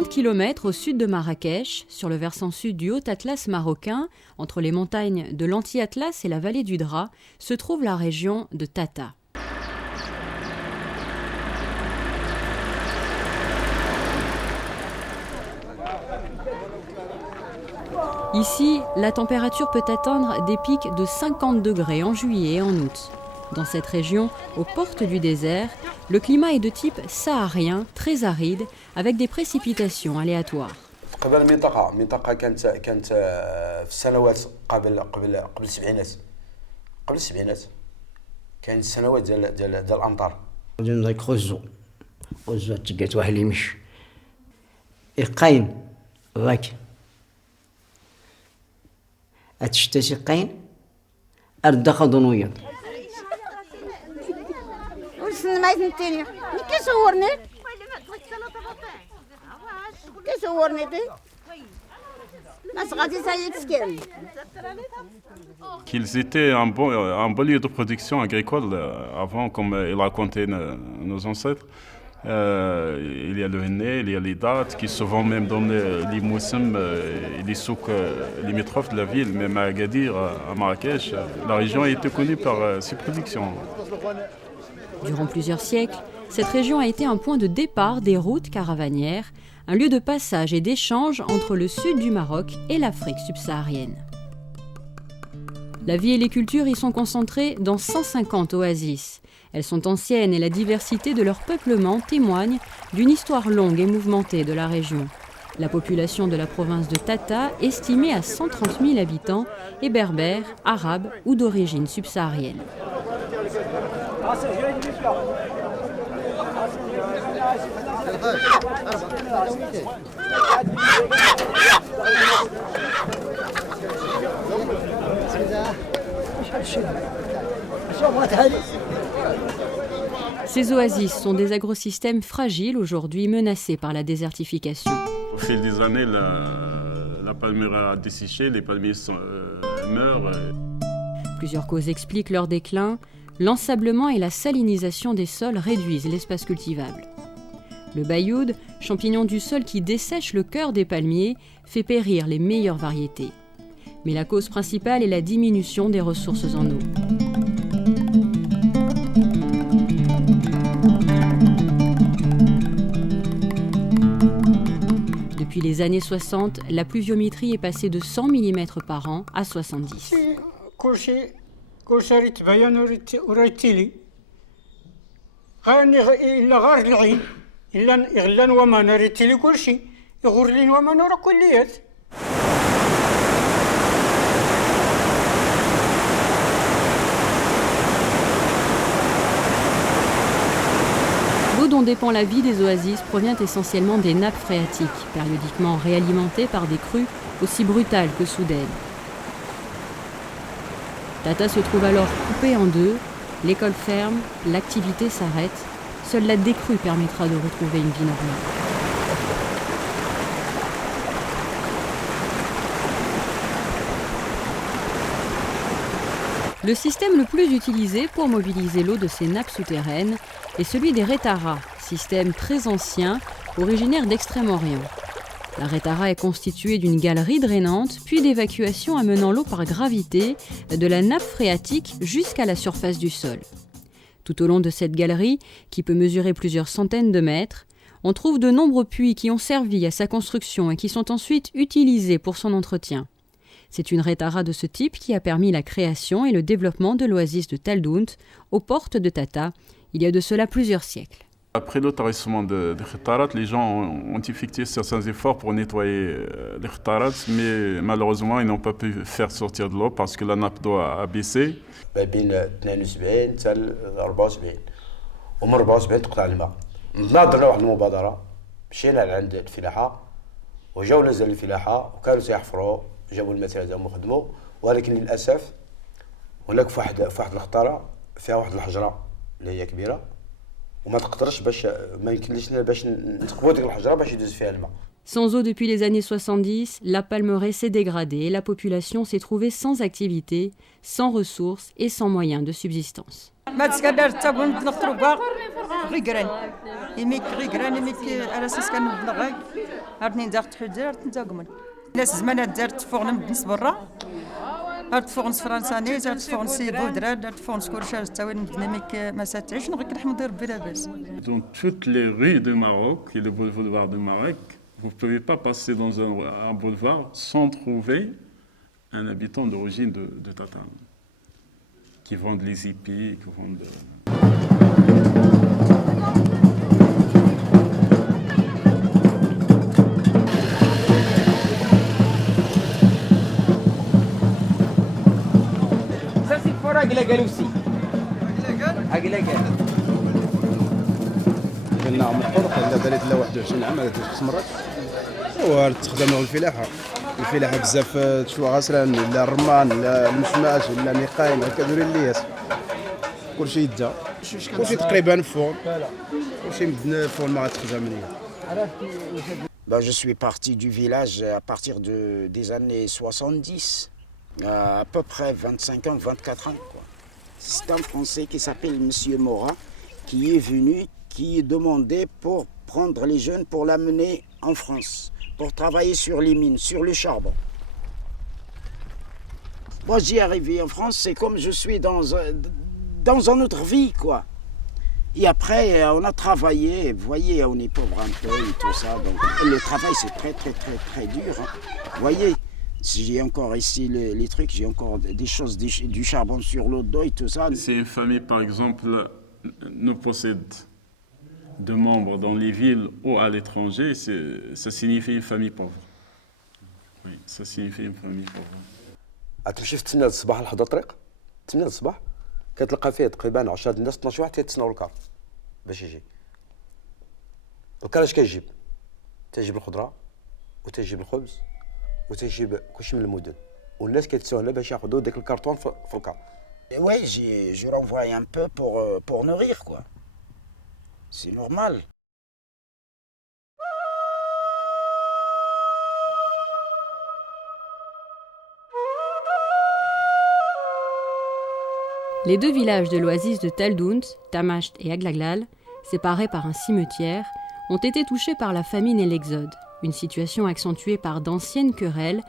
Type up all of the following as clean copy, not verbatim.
50 km au sud de Marrakech, sur le versant sud du Haut-Atlas marocain, entre les montagnes de l'Anti-Atlas et la vallée du Dra, se trouve la région de Tata. Ici, la température peut atteindre des pics de 50 degrés en juillet et en août. Dans cette région, aux portes du désert, le climat est de type saharien, très aride, avec des précipitations aléatoires. قبل المنطقة كانت في السنوات قبل السبعينات كاين السنوات ديال الأمطار. نضيق غزو تلقات واحد اللي يمشي يقاين راك هتشتا يقاين أردا خضنويا ما ينتني كيصورني Qu'ils étaient un bon lieu de production agricole avant, comme ils racontaient nos ancêtres. Il y a le henné, il y a les dattes qui se vendent même dans les moussem et les souks limitrophes de la ville, même à Agadir, à Marrakech. La région a été connue par ses productions. Durant plusieurs siècles, cette région a été un point de départ des routes caravanières, un lieu de passage et d'échange entre le sud du Maroc et l'Afrique subsaharienne. La vie et les cultures y sont concentrées dans 150 oasis. Elles sont anciennes et la diversité de leur peuplement témoigne d'une histoire longue et mouvementée de la région. La population de la province de Tata, estimée à 130 000 habitants, est berbère, arabe ou d'origine subsaharienne. Ces oasis sont des agrosystèmes fragiles aujourd'hui menacés par la désertification. Au fil des années, la palmyra a desséché, les palmiers meurent. Plusieurs causes expliquent leur déclin. L'ensablement et la salinisation des sols réduisent l'espace cultivable. Le bayoud, champignon du sol qui dessèche le cœur des palmiers, fait périr les meilleures variétés. Mais la cause principale est la diminution des ressources en eau. Depuis les années 60, la pluviométrie est passée de 100 mm par an à 70. كل شيء تبين وريتيلي غاني إلا غير العين إلا إغلان وما ريتيلي كل شيء يغرلين وما نورا كليات. L'eau dont dépend la vie des oasis provient essentiellement des nappes phréatiques, périodiquement réalimentées par des crues aussi brutales que soudaines. Tata se trouve alors coupée en deux, l'école ferme, l'activité s'arrête, seule la décrue permettra de retrouver une vie normale. Le système le plus utilisé pour mobiliser l'eau de ces nappes souterraines est celui des rétaras, système très ancien, originaire d'Extrême-Orient. La rétara est constituée d'une galerie drainante, puis d'évacuation amenant l'eau par gravité de la nappe phréatique jusqu'à la surface du sol. Tout au long de cette galerie, qui peut mesurer plusieurs centaines de mètres, on trouve de nombreux puits qui ont servi à sa construction et qui sont ensuite utilisés pour son entretien. C'est une rétara de ce type qui a permis la création et le développement de l'oasis de Taldounte, aux portes de Tata, il y a de cela plusieurs siècles. Après le tarissement des khitarat, les gens ont effectué certains efforts pour nettoyer les khitarat, mais malheureusement, ils n'ont pas pu faire sortir de l'eau parce que la nappe d'eau a baissé. بين 72 حتى 74 ومن 74 تقطع الماء. ناضلنا واحد المبادرة مشينا لعند الفلاحة وجاو ناس ديال الفلاحة وكانوا تيحفروا جابوا الماتيريال وخدموا ولكن للأسف هناك في واحد الخطارة فيها واحد الحجرة اللي هي كبيرة. Sans eau depuis les années 70, la palmeraie s'est dégradée et la population s'est trouvée sans activité, sans ressources et sans moyens de subsistance. عرفتني دارت حجر عرفت نتاقمن الناس زمان دارت فوغن بالنسبه برا عرفت فوغن فرنساني عرفت فوغن سيبو دراد عرفت فوغن سكورشاج تاوي ديناميك ما ساتعيش نغير كنحمد ربي لاباس. Dans toutes les rues de Maroc et le boulevard de Maroc, vous ne pouvez pas passer dans un boulevard sans trouver un habitant d'origine de Tatar qui vendent les hippies, qui vendent... قلنا عمر الحر لا بلد لا 21 عام ولا 3 مرات واستخدموا الفلاحه بزاف شوا غسران لا الرمان لا المشماش لا نقاين هكا دوري اللياس كلشي يدا كلشي تقريبا فون كلشي مدنا فون ما غتخرج منين. Je suis parti du village à partir des années 70, à peu près 25 ans, 24 ans. C'est un Français qui s'appelle Monsieur Morat, qui est venu, qui demandait pour prendre les jeunes pour l'amener en France, pour travailler sur les mines, sur le charbon. Moi, j'y arrivé en France, c'est comme je suis dans une autre vie, quoi. Et après, on a travaillé, vous voyez, on est pauvre un peu et tout ça. Donc, le travail, c'est très, très, très, très dur. Hein. Vous voyez, si j'ai encore ici les trucs, j'ai encore des choses, du charbon sur le dos et tout ça. Si une famille, par exemple, ne possède de membres dans les villes ou à l'étranger, ça signifie une famille pauvre. Oui, ça signifie une famille pauvre. غتمشي في 8 الصباح لحد الطريق 8 الصباح كتلقى فيه تقريبا 10 الناس 12 واحد تيتسناو الكار باش يجي. الكار اش كيجيب؟ تيجيب الخضره وتيجيب الخبز وتيجيب كلشي من المدن والناس كيتساهلوا باش ياخذوا داك الكرتون في الكار. Oui, je renvoie un peu pour nourrir, quoi. C'est normal. Les deux villages de l'oasis de Taldoun, Tamacht et Aglaglal, séparés par un cimetière, ont été touchés par la famine et l'exode, une situation accentuée par d'anciennes querelles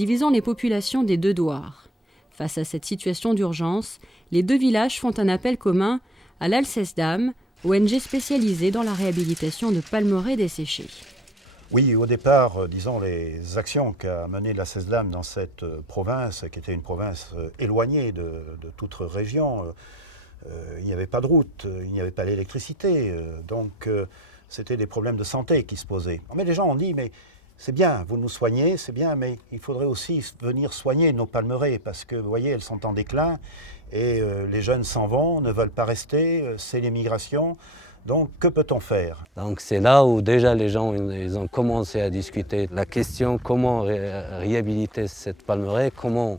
divisant les populations des deux douars. Face à cette situation d'urgence, les deux villages font un appel commun à l'Al-Sesdam, ONG spécialisée dans la réhabilitation de palmeraies desséchées. Oui, au départ, disons, les actions qu'a menées la Sesdam dans cette province, qui était une province éloignée de toute région, il n'y avait pas de route, il n'y avait pas d'électricité, donc c'était des problèmes de santé qui se posaient. Mais les gens ont dit, mais c'est bien, vous nous soignez, c'est bien, mais il faudrait aussi venir soigner nos palmeraies, parce que, vous voyez, elles sont en déclin, et les jeunes s'en vont, ne veulent pas rester, c'est l'émigration. Donc, que peut-on faire? Donc, c'est là où déjà les gens ils ont commencé à discuter la question comment réhabiliter cette palmeraie, comment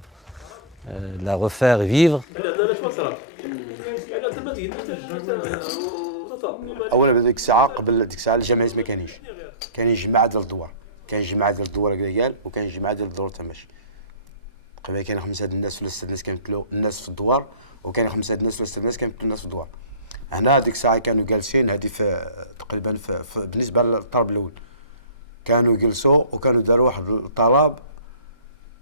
la refaire vivre. اولا هذيك الساعه قبل ديك الساعه الجمعيات ما كانش كان جماعه ديال الدوار كان جماعه ديال الدوار كاع وكان جماعه ديال الدور تماشي تقريبا كان 5 الناس ولا 6 الناس كيمثلوا الناس في الدوار وكان 5 الناس ولا 6 الناس كيمثلوا الناس في الدوار. هنا ديك الساعه كانوا جالسين هذه في تقريبا في بالنسبه للطلب الاول كانوا جلسوا وكانوا داروا واحد الطلب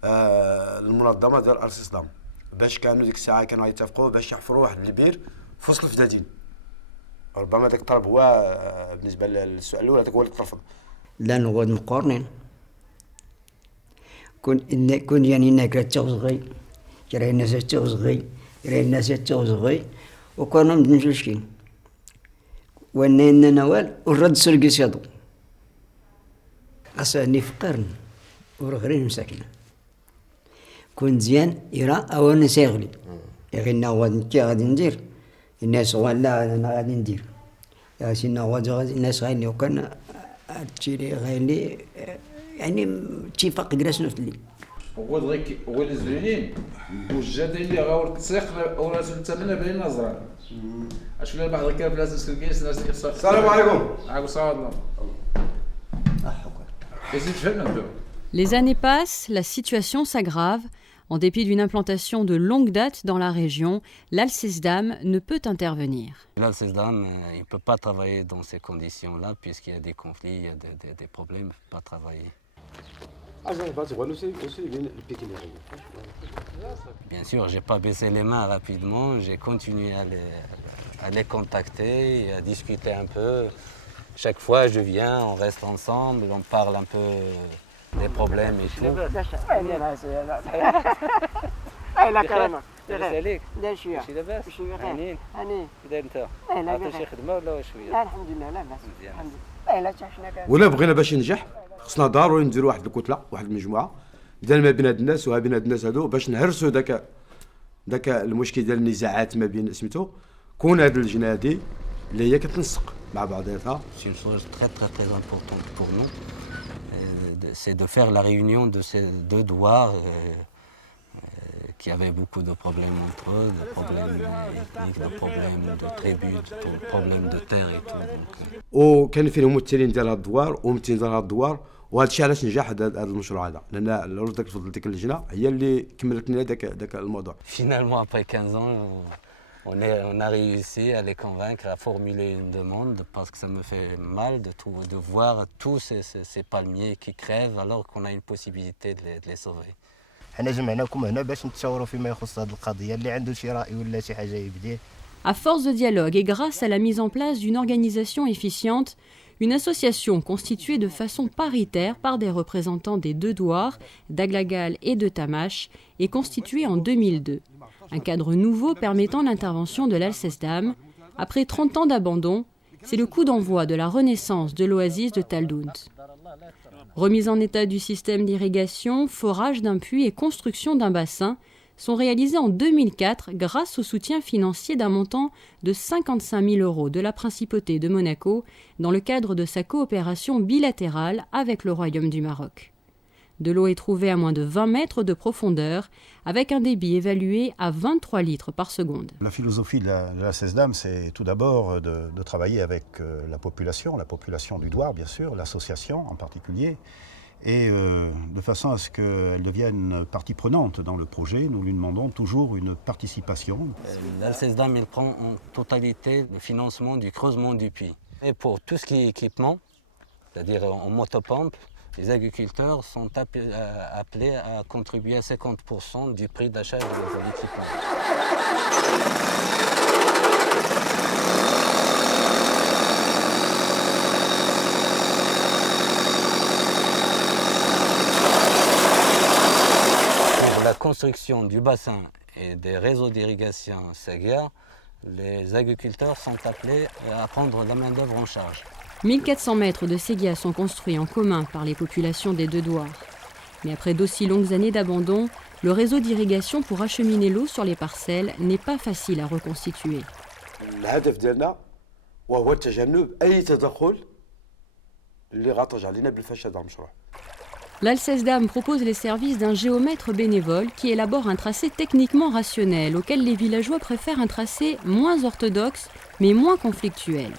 المنظمه ديال السيسلام باش كانوا ديك الساعه كانوا يتفقوا باش يحفروا واحد البير في وسط الفدادين. ربما ذاك الطلب هو بالنسبه للسؤال الاول هذاك هو اللي ترفض. لا نقعد مقارنين كون يعني انك تغزغي كراي الناس تغزغي كراي الناس تغزغي وكانوا مدنجوشكين وانا نوال والرد سرقي سيادو أصاني فقرن ورغرين مساكنة كون زيان يرى أو أنا سيغلي يغينا غادي غادي ندير الناس ولا أنا غادي ندير يا سينا غادي الناس غايني وكان تشيري غايني يعني اتفاق جلسنا في الليل وغير الزوينين والجاد اللي غاور تسيق ولا سلطنا بين نظره اش ولا بعض كان بلاصه سلكيس ناس السلام عليكم. عليكم السلام. Les années passent, la situation s'aggrave. En dépit d'une implantation de longue date dans la région, l'Alcesdam ne peut intervenir. L'Alcesdam, il ne peut pas travailler dans ces conditions-là, puisqu'il y a des conflits, il y a des problèmes, il ne peut pas travailler. Bien sûr, je n'ai pas baissé les mains rapidement, j'ai continué à les contacter et à discuter un peu. Chaque fois, je viens, on reste ensemble, on parle un peu des problèmes et tout. ولا بغينا باش ينجح خصنا ضروري نديروا واحد الكتله واحد المجموعه ديال ما بين هاد الناس وما بين هاد الناس هادو باش نهرسوا داك المشكل ديال النزاعات ما بين سميتو كون هاد اللجنه هادي اللي هي كتنسق مع بعضياتها. C'est une chose très très très importante pour nous, c'est de faire la réunion de ces deux douars qui avaient beaucoup de problèmes entre eux, de problèmes ethniques, de problèmes de tribus, de problèmes de terre et tout. وكان فيه ممثلين ديال هاد الدوار وممثلين ديال هاد الدوار وهذا الشيء علاش نجح هذا المشروع هذا لان العروض ديك الفضل ديك اللجنه هي اللي كملت لنا داك الموضوع. Finalement, après 15 ans, on a réussi à les convaincre à formuler une demande parce que ça me fait mal de voir tous ces palmiers qui crèvent alors qu'on a une possibilité de les sauver. حنا جمعناكم هنا باش نتشاوروا فيما يخص هذه القضيه اللي عنده شي راي ولا شي حاجه يبديه. À force de dialogue et grâce à la mise en place d'une organisation efficiente, une association constituée de façon paritaire par des représentants des deux douars, d'Aglagal et de Tamash, est constituée en 2002. Un cadre nouveau permettant l'intervention de l'Alcesdam. Après 30 ans d'abandon, c'est le coup d'envoi de la renaissance de l'oasis de Taldounth. Remise en état du système d'irrigation, forage d'un puits et construction d'un bassin sont réalisés en 2004 grâce au soutien financier d'un montant de 55 000 € de la Principauté de Monaco dans le cadre de sa coopération bilatérale avec le Royaume du Maroc. De l'eau est trouvée à moins de 20 mètres de profondeur, avec un débit évalué à 23 litres par seconde. La philosophie de la CESDAM, c'est tout d'abord de travailler avec la population du Douar, bien sûr, l'association en particulier, et de façon à ce qu'elle devienne partie prenante dans le projet, nous lui demandons toujours une participation. La CESDAM, il prend en totalité le financement du creusement du puits. Et pour tout ce qui est équipement, c'est-à-dire en motopompe, les agriculteurs sont appelés à contribuer à 50% du prix d'achat de l'équipement. Pour la construction du bassin et des réseaux d'irrigation Seguiar, les agriculteurs sont appelés à prendre la main-d'œuvre en charge. 1400 mètres de séguias sont construits en commun par les populations des deux douars. Mais après d'aussi longues années d'abandon, le réseau d'irrigation pour acheminer l'eau sur les parcelles n'est pas facile à reconstituer. الهدف ديالنا وهو تجنب أي تدخل اللي غترجع لنا بالفشل تاع المشروع. L'Alcesdam propose les services d'un géomètre bénévole qui élabore un tracé techniquement rationnel auquel les villageois préfèrent un tracé moins orthodoxe mais moins conflictuel.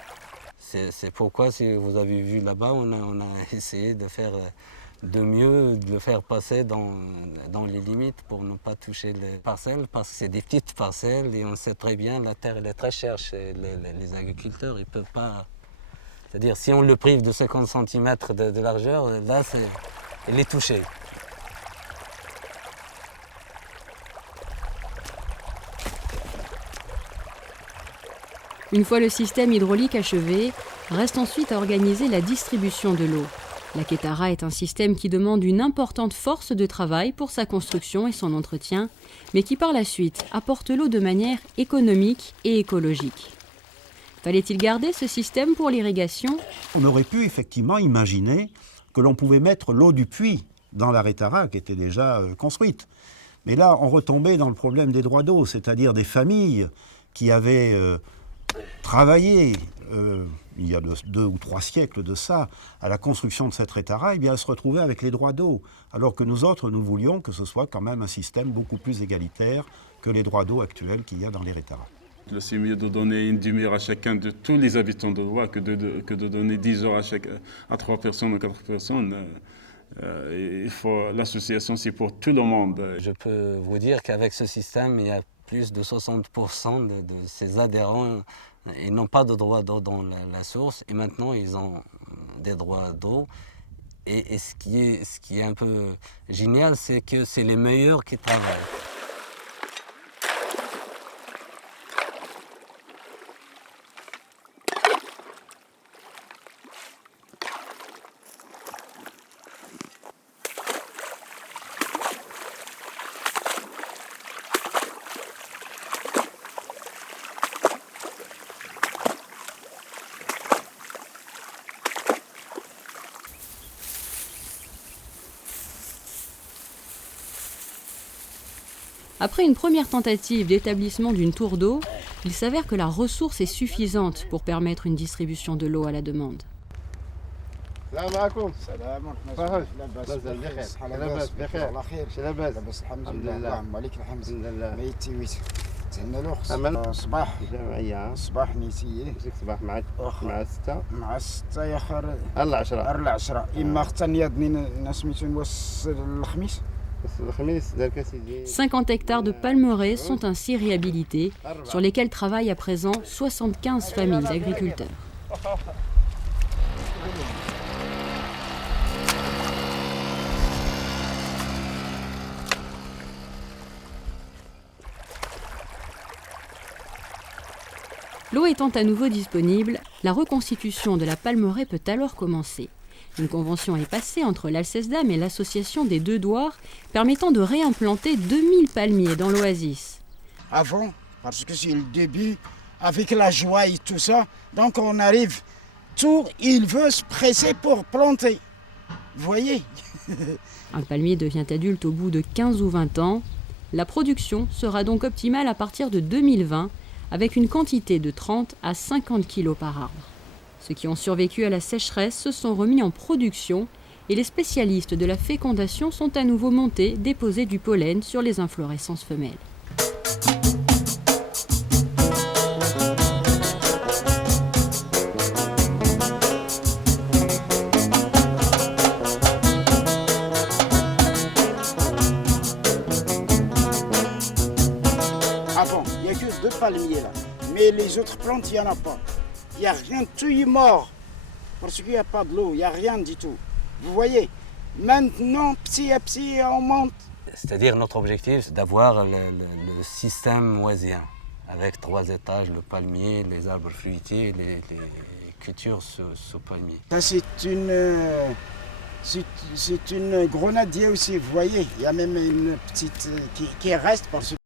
C'est pourquoi, si vous avez vu là-bas, on a essayé de faire de mieux, de le faire passer dans les limites pour ne pas toucher les parcelles, parce que c'est des petites parcelles et on sait très bien la terre elle est très chère chez les agriculteurs. Ils peuvent pas. C'est-à-dire, si on le prive de 50 cm de largeur, là, il est touché. Une fois le système hydraulique achevé, reste ensuite à organiser la distribution de l'eau. La Kétara est un système qui demande une importante force de travail pour sa construction et son entretien, mais qui par la suite apporte l'eau de manière économique et écologique. Fallait-il garder ce système pour l'irrigation ? On aurait pu effectivement imaginer que l'on pouvait mettre l'eau du puits dans la Rétara qui était déjà construite. Mais là, on retombait dans le problème des droits d'eau, c'est-à-dire des familles qui avaient travaillé il y a 2 ou 3 siècles de ça à la construction de cette Rétara, eh bien, elles se retrouvaient avec les droits d'eau, alors que nous autres, nous voulions que ce soit quand même un système beaucoup plus égalitaire que les droits d'eau actuels qu'il y a dans les Rétaras. C'est mieux de donner une demi-heure à chacun de tous les habitants de Douar que de donner 10 heures à 3 personnes ou 4 personnes. L'association, c'est pour tout le monde. Je peux vous dire qu'avec ce système, il y a plus de 60% de ces adhérents, ils n'ont pas de droit d'eau dans la source et maintenant ils ont des droits d'eau. Et ce qui est un peu génial, c'est que c'est les meilleurs qui travaillent. Après une première tentative d'établissement d'une tour d'eau, il s'avère que la ressource est suffisante pour permettre une distribution de l'eau à la demande. السلام عليكم. السلام ورحمة الله. لاباس بخير. الله خير. لاباس. لاباس الحمد لله. اللهم عليك الحمد. الحمد لله. ميتي ويت. تهنا الوقت. صباح. جمعية. صباح نيتيه. صباح معك. مع 6. مع 6 يا خر. الله 10. 10. إما ختني يدني الناس ميتون واس الخميس. 50 hectares de palmeraies sont ainsi réhabilités, sur lesquels travaillent à présent 75 familles d'agriculteurs. L'eau étant à nouveau disponible, la reconstitution de la palmeraie peut alors commencer. Une convention est passée entre l'Alcesdam et l'association des Deux Douars, permettant de réimplanter 2000 palmiers dans l'oasis. Avant, parce que c'est le début, avec la joie et tout ça, donc on arrive, tout, il veut se presser pour planter. Vous voyez? Un palmier devient adulte au bout de 15 ou 20 ans. La production sera donc optimale à partir de 2020, avec une quantité de 30 à 50 kg par arbre. Ceux qui ont survécu à la sécheresse se sont remis en production et les spécialistes de la fécondation sont à nouveau montés déposer du pollen sur les inflorescences femelles. Avant, il n'y a que 2 palmiers là, mais les autres plantes, il n'y en a pas. Il n'y a rien, tout est mort, parce qu'il n'y a pas de l'eau, il n'y a rien du tout. Vous voyez, maintenant, petit à petit, on monte. C'est-à-dire notre objectif, c'est d'avoir le système moisien, avec 3 étages, le palmier, les arbres fruitiers, les cultures sous palmier. Ça, c'est une grenadier aussi, vous voyez. Il y a même une petite qui reste, parce